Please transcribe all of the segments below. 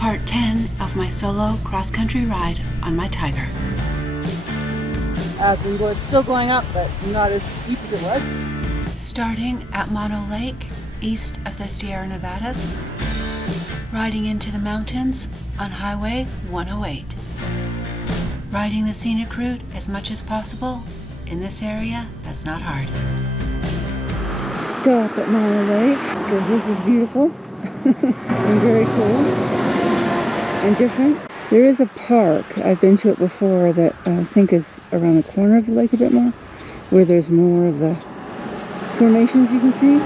Part 10 of my solo cross-country ride on my Tiger. It's still going up, but not as steep as it was. Starting at Mono Lake, east of the Sierra Nevadas, riding into the mountains on Highway 108. Riding the scenic route as much as possible in this area that's not hard. Stop at Mono Lake because this is beautiful and very cool and different. There is a park, I've been to it before, that I think is around the corner of the lake a bit more, where there's more of the formations you can see.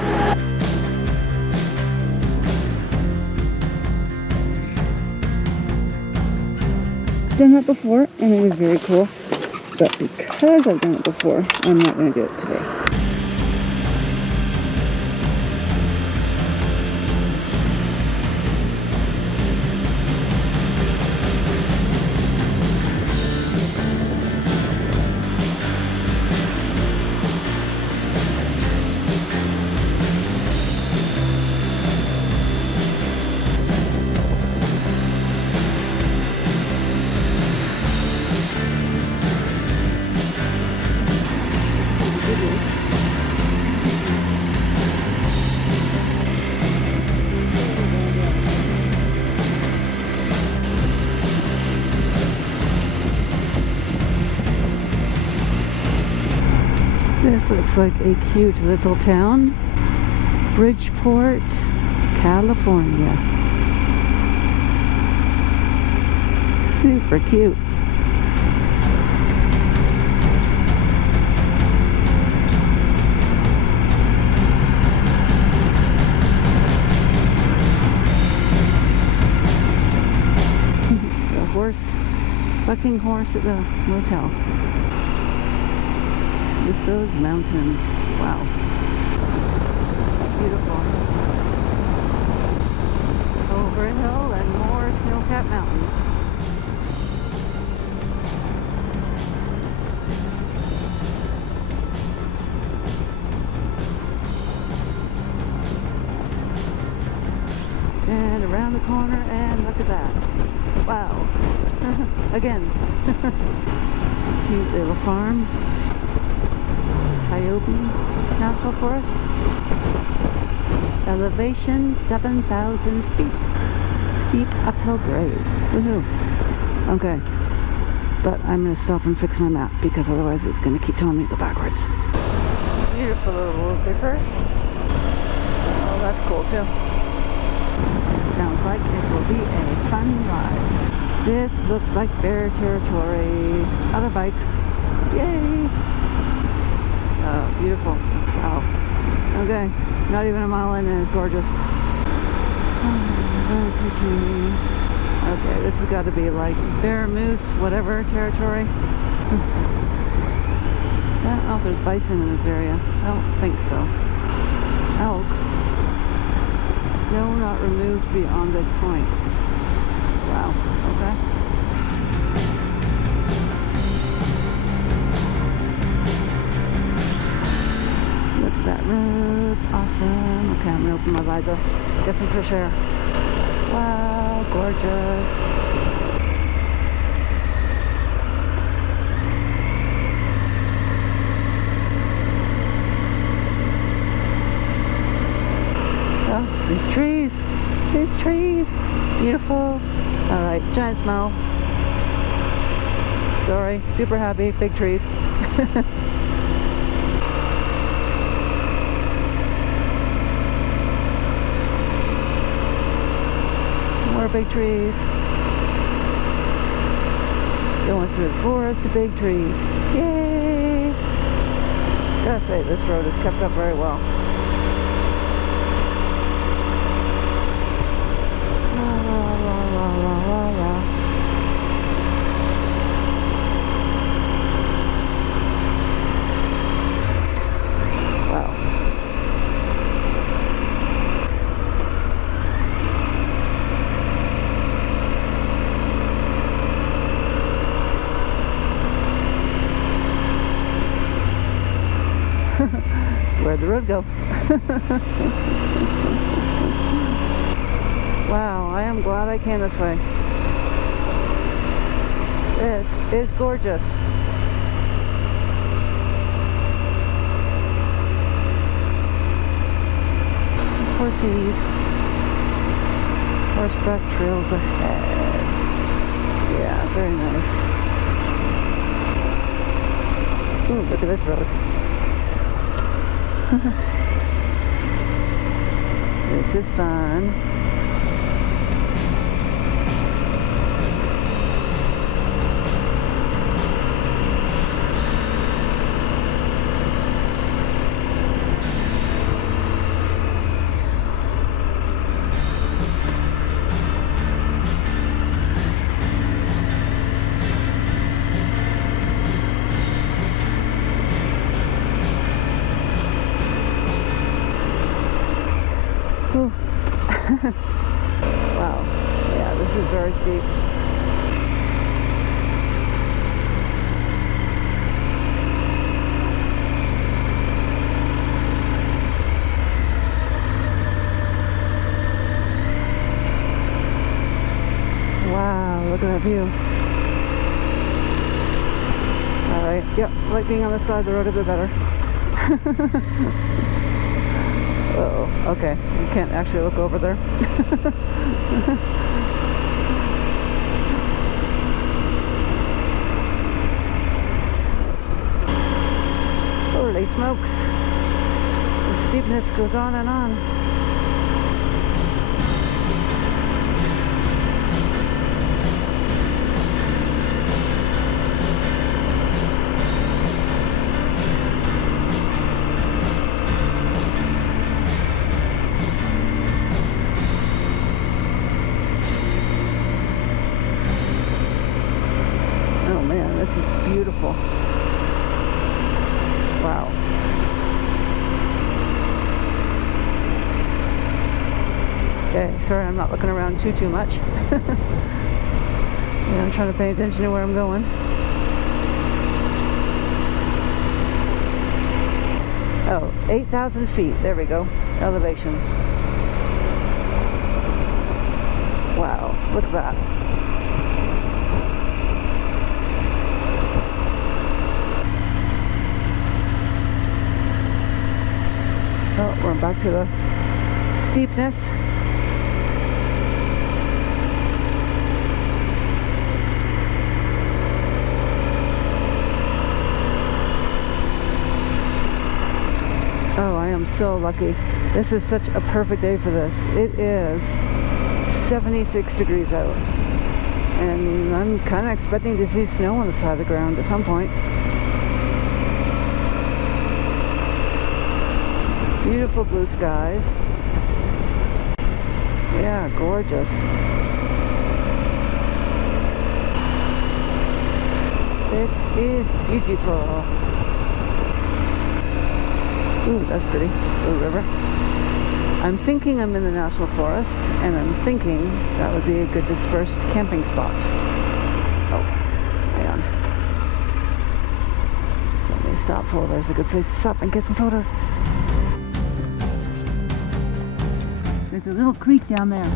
I've done that before and it was very cool, but because I've done it before, I'm not going to do it today. This looks like a cute little town. Bridgeport, California. Super cute. The horse, bucking horse at the motel. With those mountains. Wow. Beautiful. Over a hill and more snow-capped mountains. And around the corner, and look at that. Wow. Again. Cute little farm. Tiobe National Forest. Elevation 7,000 feet. Steep uphill grade. Woohoo. Okay. But I'm going to stop and fix my map because otherwise it's going to keep telling me to go backwards. Beautiful little river. Oh, that's cool too. Sounds like it will be a fun ride. This looks like bear territory. Other bikes. Yay! Oh, beautiful. Wow. Okay, not even a mile in and it's gorgeous. Oh, very pretty. Okay, this has got to be like bear, moose, whatever territory. I don't know if there's bison in this area. I don't think so. Elk. Snow not removed beyond this point. Wow, okay. That road, awesome. Okay, I'm gonna open my visor, get some fresh air. Wow, gorgeous. Oh, these trees, beautiful. All right, giant smile. Sorry, super happy, big trees. Big trees. Going through the forest to big trees. Yay! Gotta say, this road is kept up very well. La la la la la la la. Wow. Where'd the road go? Wow, I am glad I came this way. This is gorgeous. Horses. Horseback trails ahead. Yeah, very nice. Ooh, look at this road. This is fun. Wow. Yeah, this is very steep. Wow, look at that view. Alright, yep, I like being on the side of the road a bit better. Uh-oh, okay, you can't actually look over there. Holy smokes, the steepness goes on and on. This is beautiful. Wow. Okay, sorry I'm not looking around too much. Yeah, I'm trying to pay attention to where I'm going. Oh, 8,000 feet. There we go. Elevation. Wow, look at that. Oh, we're back to the steepness. Oh, I am so lucky. This is such a perfect day for this. It is 76 degrees out. And I'm kind of expecting to see snow on the side of the ground at some point. Beautiful blue skies. Yeah, gorgeous. This is beautiful. Ooh, that's pretty. Blue river. I'm thinking I'm in the national forest, and I'm thinking that would be a good dispersed camping spot. Oh, hang on. Let me stop. Oh, there's a good place to stop and get some photos. There's a little creek down there.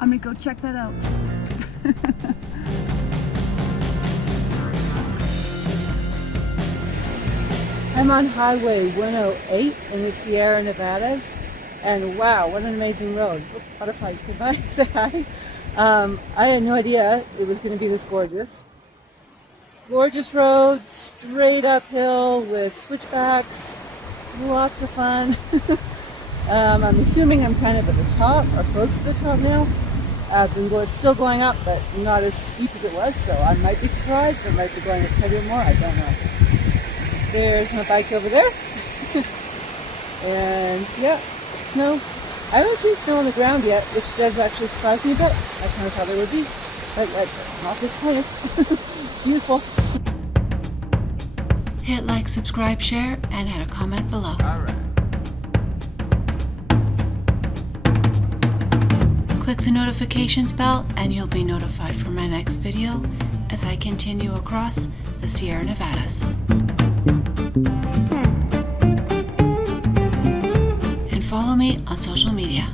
I'm gonna go check that out. I'm on Highway 108 in the Sierra Nevadas, and wow, what an amazing road. Oop, butterflies, come by, say hi. I had no idea it was going to be this gorgeous. Gorgeous road, straight uphill with switchbacks, lots of fun. I'm assuming I'm kind of at the top, or close to the top now. I've been still going up, but not as steep as it was, so I might be surprised. I might be going a bit more, I don't know. There's my bike over there. And yeah, snow. I haven't seen snow on the ground yet, which does actually surprise me a bit. I kind of thought there would be, but I'm not disappointed. Beautiful. Hit like, subscribe, share, and add a comment below. All right. Click the notifications bell and you'll be notified for my next video as I continue across the Sierra Nevadas. And follow me on social media.